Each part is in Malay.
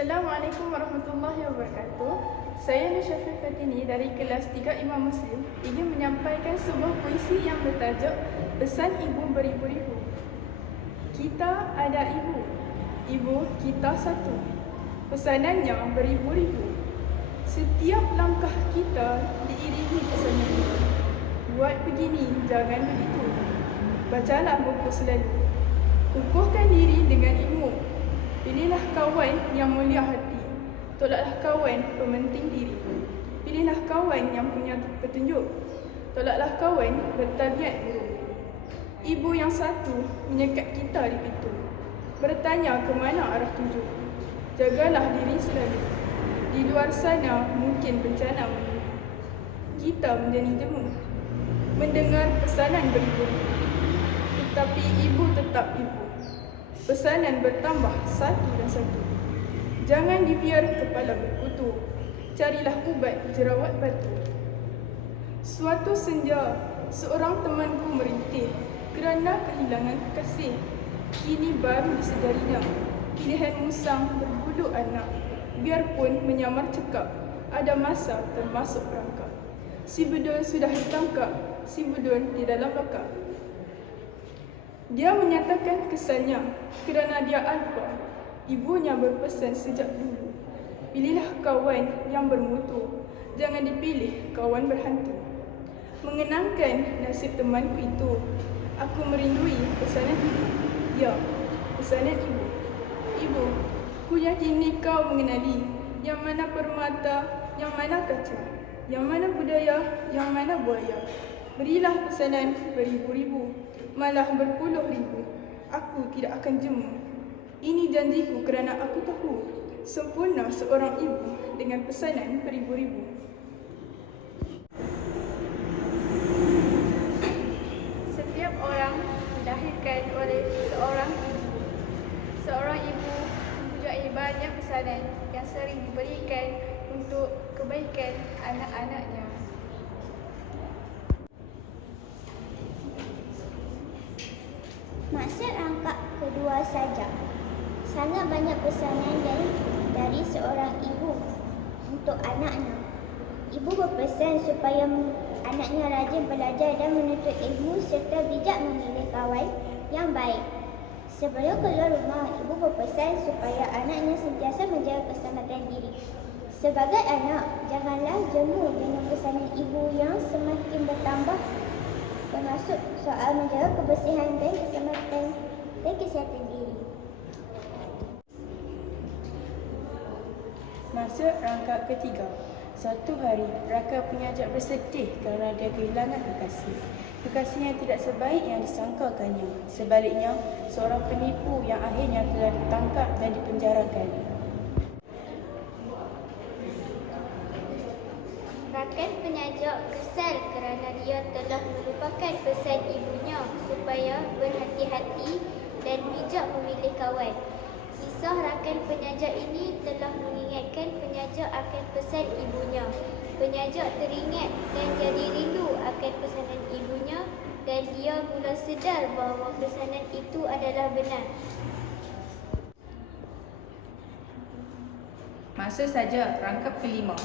Assalamualaikum warahmatullahi wabarakatuh. Saya Nur Syafiq Fatini dari kelas 3 Imam Muslim ingin menyampaikan sebuah puisi yang bertajuk Pesan Ibu Beribu-ribu. Kita ada ibu, ibu kita satu. Pesanannya beribu-ribu. Setiap langkah kita diiringi pesanan ibu. Buat begini, jangan begitu. Bacalah buku selalu. Kukuhkan diri dengan ilmu. Pilihlah kawan yang mulia hati. Tolaklah kawan pementing diri. Pilihlah kawan yang punya petunjuk. Tolaklah kawan bertabiat buruk. Ibu yang satu menyekat kita di pintu. Bertanya ke mana arah tuju. Jagalah diri selalu. Di luar sana mungkin bencana menunggu. Kita menjadi jemu. Mendengar pesanan beribu-ribu. Tetapi ibu tetap ibu. Pesanan bertambah satu dan satu. Jangan dibiar kepala berkutu. Carilah ubat jerawat batu. Suatu senja, seorang temanku merintih kerana kehilangan kekasih. Kini baru disedarinya, pilihan musang berbulu anak. Biarpun menyamar cekap, ada masa termasuk perangkap. Si bedul sudah ditangkap, si bedul di dalam lokap. Dia menyatakan kesannya kerana dia alpa. Ibunya berpesan sejak dulu. Pilihlah kawan yang bermutu. Jangan dipilih kawan berhantu. Mengenangkan nasib temanku itu, aku merindui pesanan ibu. Ya, pesanan ibu. Ibu, ku yakini kau mengenali yang mana permata, yang mana kaca, yang mana budaya, yang mana buaya. Berilah pesanan beribu-ribu, malah berpuluh ribu. Aku tidak akan jemu. Ini janjiku kerana aku tahu sempurna seorang ibu dengan pesanan beribu-ribu. Setiap orang dilahirkan oleh seorang ibu. Seorang ibu mempunyai banyak pesanan yang sering diberikan untuk kebaikan anak-anaknya. Maksud rangkap kedua saja. Sangat banyak pesanan dari seorang ibu untuk anaknya. Ibu berpesan supaya anaknya rajin belajar dan menuntut ilmu serta bijak memilih kawan yang baik. Sebelum keluar rumah, ibu berpesan supaya anaknya sentiasa menjaga keselamatan diri. Sebagai anak, janganlah jemu dengan pesanan ibu yang semakin bertambah, termasuk soal menjaga kebersihan dan kesihatan diri. Masuk rangkap ketiga. Suatu hari, Raka penyajak bersedih kerana dia kehilangan kekasih. Kekasihnya tidak sebaik yang disangkakannya. Sebaliknya, seorang penipu yang akhirnya telah ditangkap dan dipenjarakan. Rakan penyajak kesal kerana dia telah melupakan pesan ibunya supaya berhati-hati dan bijak memilih kawan. Kisah rakan penyajak ini telah mengingatkan penyajak akan pesan ibunya. Penyajak teringat dan jadi rindu akan pesanan ibunya dan dia mula sedar bahawa pesanan itu adalah benar. Masuk saja rangkap kelima.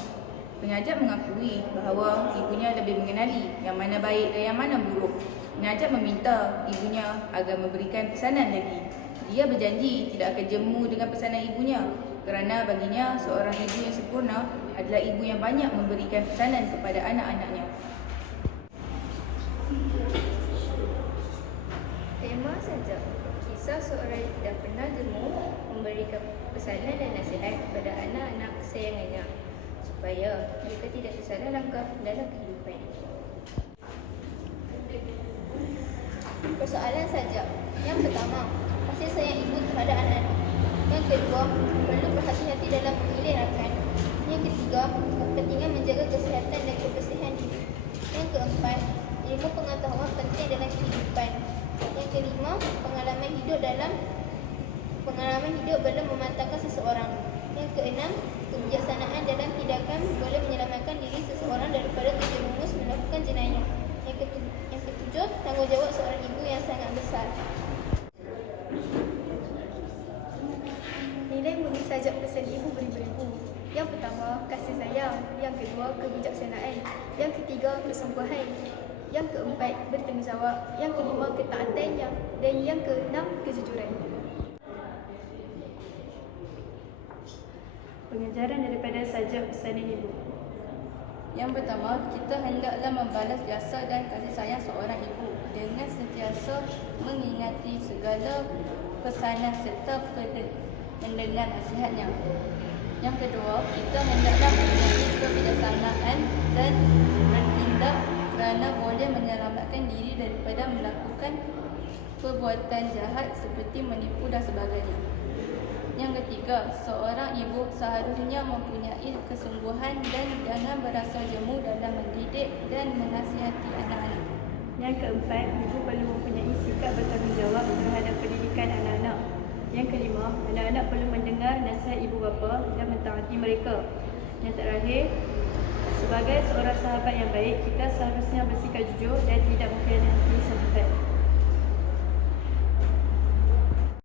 Penyajak mengakui bahawa ibunya lebih mengenali yang mana baik dan yang mana buruk. Penyajak meminta ibunya agar memberikan pesanan lagi. Dia berjanji tidak akan jemu dengan pesanan ibunya kerana baginya seorang ibu yang sempurna adalah ibu yang banyak memberikan pesanan kepada anak-anaknya. Tema saja. Kisah seorang yang tidak pernah jemu memberikan pesanan dan nasihat kepada anak-anak kesayangannya supaya mereka tidak tersalah langkah dalam kehidupan. Persoalan saja. Yang pertama, kasih sayang ibu terhadap anak-anak. Yang kedua, perlu berhati-hati dalam memilih rakan. Yang ketiga, kepentingan menjaga kesihatan dan kebersihan diri. Yang keempat, ilmu pengetahuan penting dalam kehidupan. Yang kelima, pengalaman hidup belum mematangkan seseorang. Yang keenam, kebijaksanaan dalam tindakan boleh menyelamatkan diri seseorang daripada terjerumus melakukan jenayah. Yang ketujuh, tanggungjawab seorang ibu yang sangat besar. Nilai budi saja mengajak pesan ibu beribu-ribu. Yang pertama, kasih sayang. Yang kedua, kebijaksanaan. Yang ketiga, kesungguhan. Yang keempat, bertanggungjawab. Yang kelima, ketaatannya. Dan yang keenam, kejujuran. Pengajaran daripada sajak pesanan ibu. Yang pertama, kita hendaklah membalas jasa dan kasih sayang seorang ibu dengan sentiasa mengingati segala pesanan serta mendengar nasihatnya. Yang kedua, kita hendaklah memiliki kebijaksanaan dan bertindak kerana boleh menyelamatkan diri daripada melakukan perbuatan jahat seperti menipu dan sebagainya. Yang ketiga, seorang ibu seharusnya mempunyai kesungguhan dan jangan berasa jemu dalam mendidik dan menasihati anak-anak. Yang keempat, ibu perlu mempunyai sikap bertanggungjawab terhadap pendidikan anak-anak. Yang kelima, anak-anak perlu mendengar nasihat ibu bapa dan mentaati mereka. Yang terakhir, sebagai seorang sahabat yang baik, kita seharusnya bersikap jujur dan tidak mengkhianati